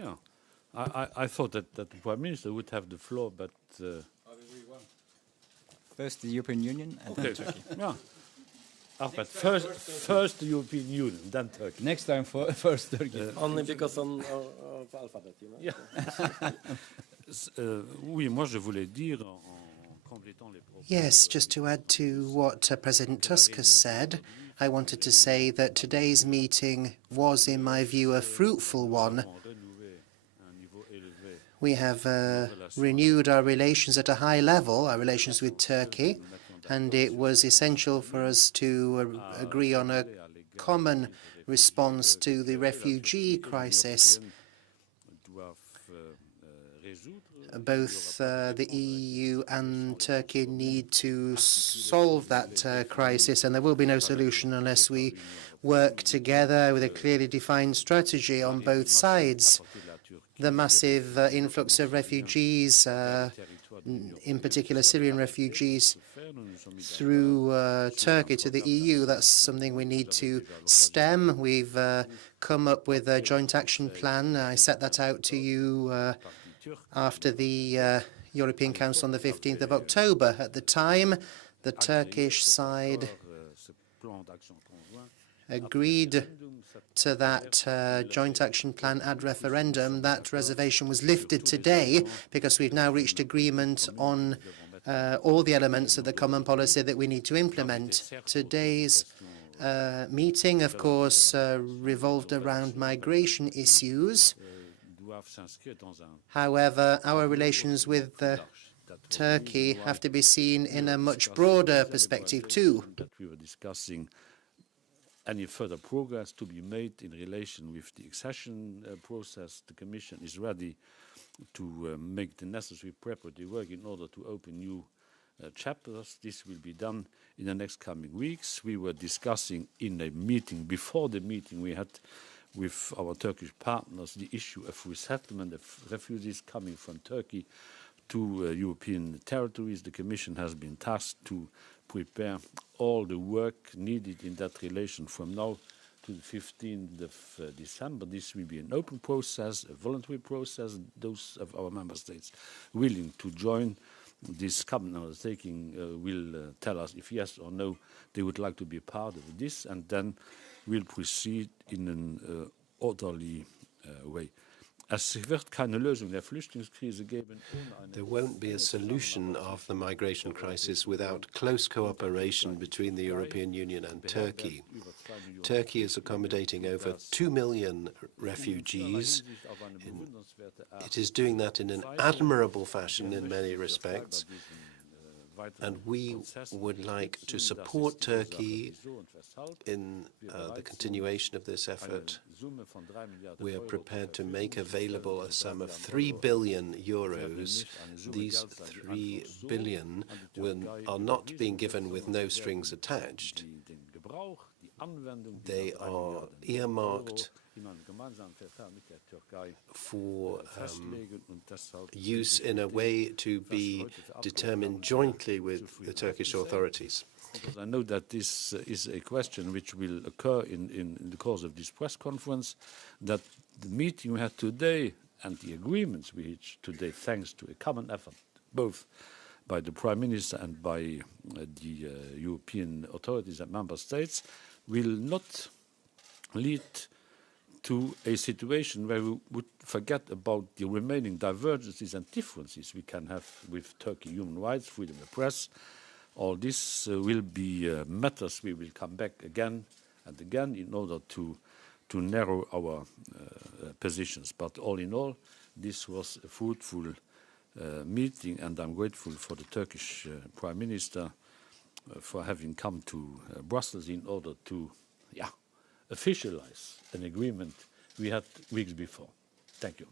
Yeah, I thought that the Prime Minister would have the floor, but... First the European Union and then Turkey. Yeah. But first the European Union, then Turkey. Next time first Turkey. Only because of alphabet, you know? Yeah. Oui, moi je voulais dire en complétant les propos. Yes, just to add to what President Tusk has said, I wanted to say that today's meeting was, in my view, a fruitful one. We have renewed our relations at a high level, our relations with Turkey, and it was essential for us to agree on a common response to the refugee crisis. Both the EU and Turkey need to solve that crisis, and there will be no solution unless we work together with a clearly defined strategy on both sides. The massive influx of refugees, in particular Syrian refugees, through Turkey to the EU, that's something we need to stem. We've come up with a joint action plan. I set that out to you after the European Council on the 15th of October. At the time, the Turkish side agreed to that joint action plan ad referendum. That reservation was lifted today because we've now reached agreement on all the elements of the common policy that we need to implement. Today's meeting, of course, revolved around migration issues. However, our relations with Turkey have to be seen in a much broader perspective too. That we were discussing any further progress to be made in relation with the accession process. The Commission is ready to make the necessary preparatory work in order to open new chapters. This will be done in the next coming weeks. We were discussing in a meeting, before the meeting we had with our Turkish partners, the issue of resettlement of refugees coming from Turkey to European territories. The Commission has been tasked to prepare all the work needed in that relation from now to the 15th of December. This will be an open process, a voluntary process. Those of our member states willing to join this common undertaking will tell us if yes or no they would like to be part of this, and then we'll proceed in an orderly way. There won't be a solution of the migration crisis without close cooperation between the European Union and Turkey. Turkey is accommodating over 2 million refugees. It is doing that in an admirable fashion in many respects. And we would like to support Turkey in the continuation of this effort. We are prepared to make available a sum of 3 billion euros. These 3 billion are not being given with no strings attached. They are earmarked for use in a way to be determined jointly with the Turkish authorities. I know that this is a question which will occur in the course of this press conference, that the meeting we had today and the agreements we reached today, thanks to a common effort, both by the Prime Minister and by the European authorities and member states, will not lead to a situation where we would forget about the remaining divergences and differences we can have with Turkey, human rights, freedom of the press. All this will be matters we will come back again and again in order to narrow our positions. But all in all, this was a fruitful meeting, and I'm grateful for the Turkish Prime Minister for having come to Brussels in order to officialize an agreement we had weeks before. Thank you.